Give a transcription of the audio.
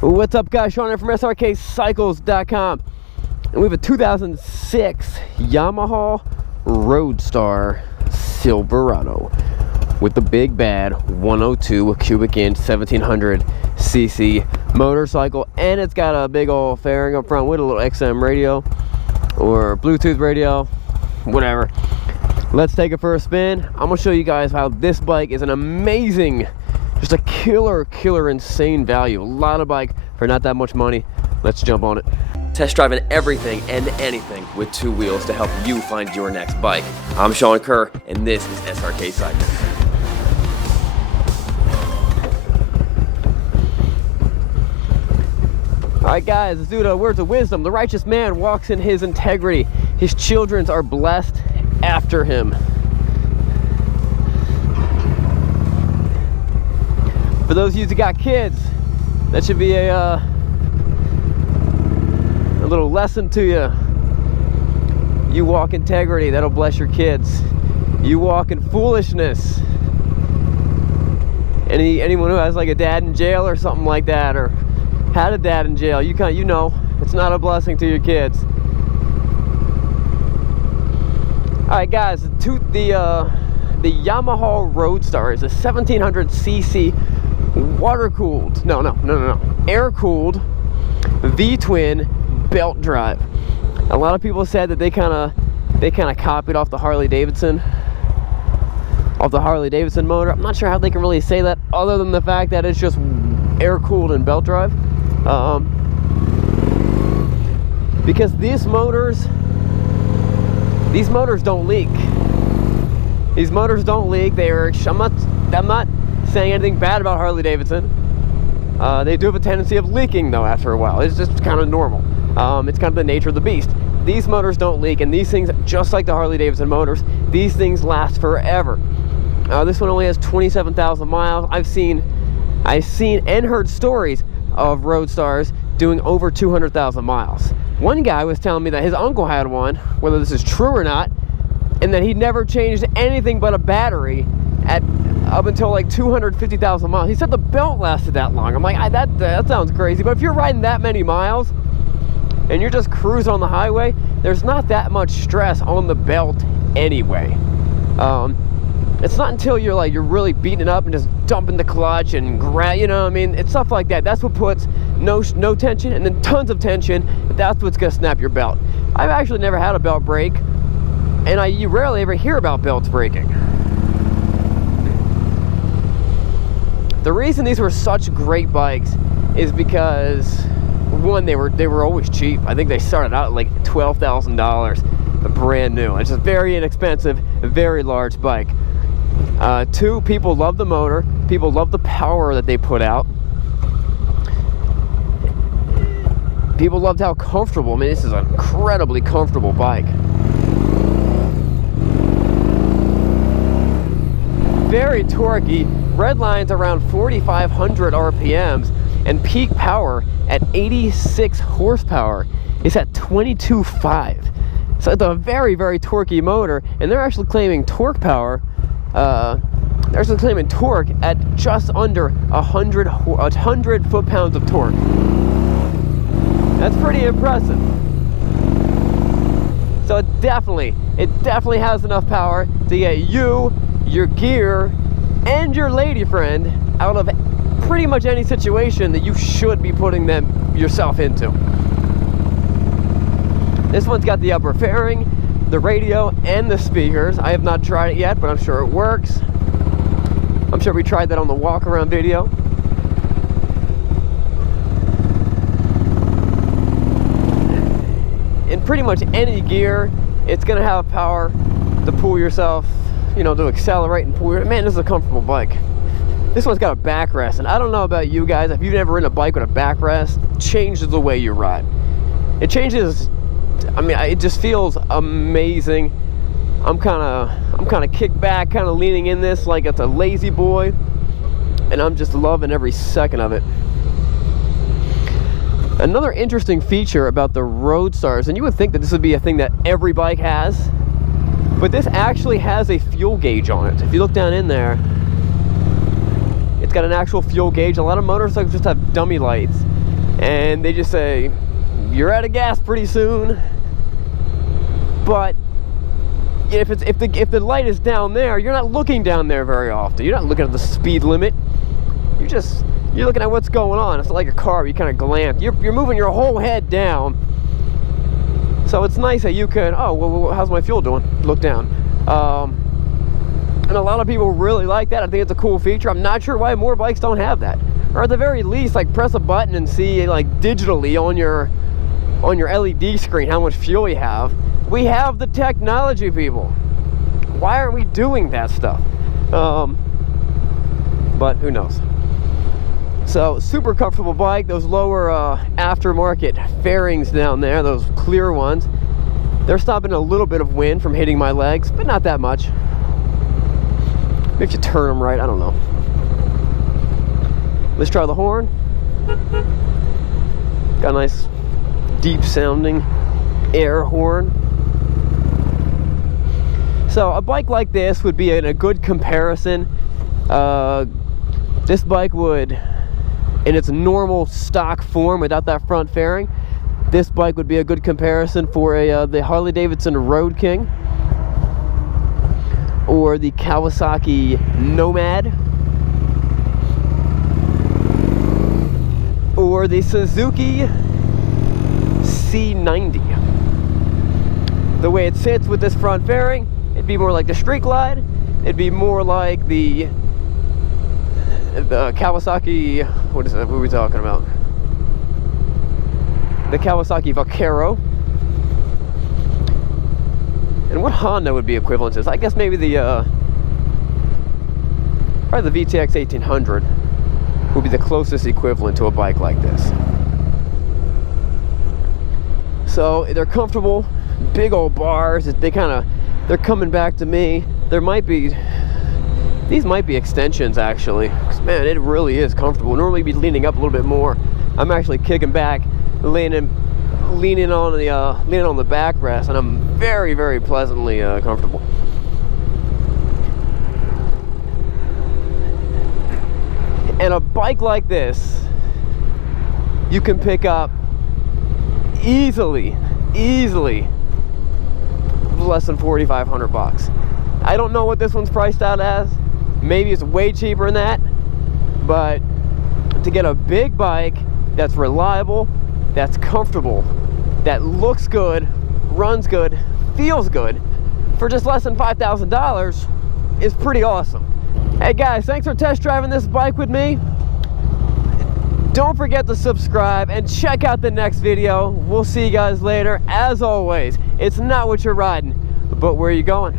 What's up, guys? Sean here from Srkcycles.com, and we have a 2006 Yamaha Roadstar Silverado with the big bad 102 cubic inch 1700 cc motorcycle, and it's got a big old fairing up front with a little XM radio or Bluetooth radio, whatever. Let's take it for a spin. I'm gonna show you guys how this bike is an amazing, just a killer insane value. A lot of bike for not that much money. Let's jump on it. Test driving everything and anything with two wheels to help you find your next bike. I'm Sean Kerr, and this is SRK Cycles. Alright guys, let's do the words of wisdom. The righteous man walks in his integrity. His children are blessed after him. For those of you that got kids, that should be a little lesson to you. You walk integrity, that'll bless your kids. You walk in foolishness. Anyone who has like a dad in jail or something like that, or had a dad in jail, you know it's not a blessing to your kids. All right, guys, the Yamaha Roadstar is a 1700cc water-cooled, air-cooled V-twin belt drive. A lot of people said that they kind of copied off the Harley Davidson motor. I'm not sure how they can really say that other than the fact that it's just air-cooled and belt drive. Because these motors don't leak. These motors don't leak. I'm not saying anything bad about Harley Davidson. They do have a tendency of leaking though after a while. It's just kind of normal. It's kind of the nature of the beast. These motors don't leak, and these things, just like the Harley Davidson motors, these things last forever. This one only has 27,000 miles. I've seen and heard stories of Roadstars doing over 200,000 miles. One guy was telling me that his uncle had one, whether this is true or not, and that he never changed anything but a battery up until like 250,000 miles. He said the belt lasted that long. I'm like, that sounds crazy, but if you're riding that many miles and you're just cruising on the highway, there's not that much stress on the belt anyway. It's not until you're really beating it up and just dumping the clutch and it's stuff like that. That's what puts no tension and then tons of tension. That's what's gonna snap your belt. I've actually never had a belt break, and you rarely ever hear about belts breaking. The reason these were such great bikes is because, one, they were always cheap. I think they started out at like $12,000, brand new. It's a very inexpensive, very large bike. Two, people love the motor. People love the power that they put out. People loved how comfortable. I mean, this is an incredibly comfortable bike. Very torquey. Red line's around 4,500 RPMs, and peak power at 86 horsepower is at 22.5. So it's a very torquey motor, and they're actually claiming torque power. They're actually claiming torque at just under 100 foot-pounds of torque. That's pretty impressive. So it definitely has enough power to get you, your gear, and your lady friend out of pretty much any situation that you should be putting yourself into. This one's got the upper fairing, the radio, and the speakers. I have not tried it yet, but I'm sure it works. I'm sure we tried that on the walk-around video. In pretty much any gear, it's gonna have power to pull yourself, to accelerate and pull. Man, this is a comfortable bike. This one's got a backrest, and I don't know about you guys, if you've never ridden a bike with a backrest, it changes the way you ride. It changes. I mean, it just feels amazing. I'm kind of kicked back, kind of leaning in this like it's a lazy boy, and I'm just loving every second of it. Another interesting feature about the Roadstars, and you would think that this would be a thing that every bike has, but this actually has a fuel gauge on it. If you look down in there, it's got an actual fuel gauge. A lot of motorcycles just have dummy lights. and they just say, you're out of gas pretty soon. But if the light is down there, you're not looking down there very often. You're not looking at the speed limit. You're looking at what's going on. It's not like a car where you kind of glance. You're moving your whole head down. So it's nice that you can, oh, well, how's my fuel doing? Look down. And a lot of people really like that. I think it's a cool feature. I'm not sure why more bikes don't have that. Or at the very least, like, press a button and see, like, digitally on your LED screen how much fuel you have. We have the technology, people. Why aren't we doing that stuff? But who knows? So, super comfortable bike. Those lower aftermarket fairings down there, those clear ones, they're stopping a little bit of wind from hitting my legs, but not that much. Maybe if you turn them right, I don't know. Let's try the horn. Got a nice deep sounding air horn. So a bike like this would be in a good comparison. This bike would, in its normal stock form without that front fairing, this bike would be a good comparison for the Harley-Davidson Road King or the Kawasaki Nomad or the Suzuki C90. The way it sits with this front fairing, it'd be more like the Street Glide. It'd be more like the Kawasaki, what is that? What are we talking about? The Kawasaki Vaquero. And what Honda would be equivalent to this? I guess maybe the probably the VTX 1800 would be the closest equivalent to a bike like this. So they're comfortable, big old bars. They're coming back to me. These might be extensions actually. 'Cause, man, it really is comfortable. Normally be leaning up a little bit more. I'm actually kicking back, leaning on the backrest, and I'm very, very pleasantly comfortable. And a bike like this, you can pick up easily less than 4,500 bucks. I don't know what this one's priced out as. Maybe it's way cheaper than that, but to get a big bike that's reliable, that's comfortable, that looks good, runs good, feels good, for just less than $5,000 is pretty awesome. Hey guys, thanks for test driving this bike with me. Don't forget to subscribe and check out the next video. We'll see you guys later. As always, it's not what you're riding, but where you're going.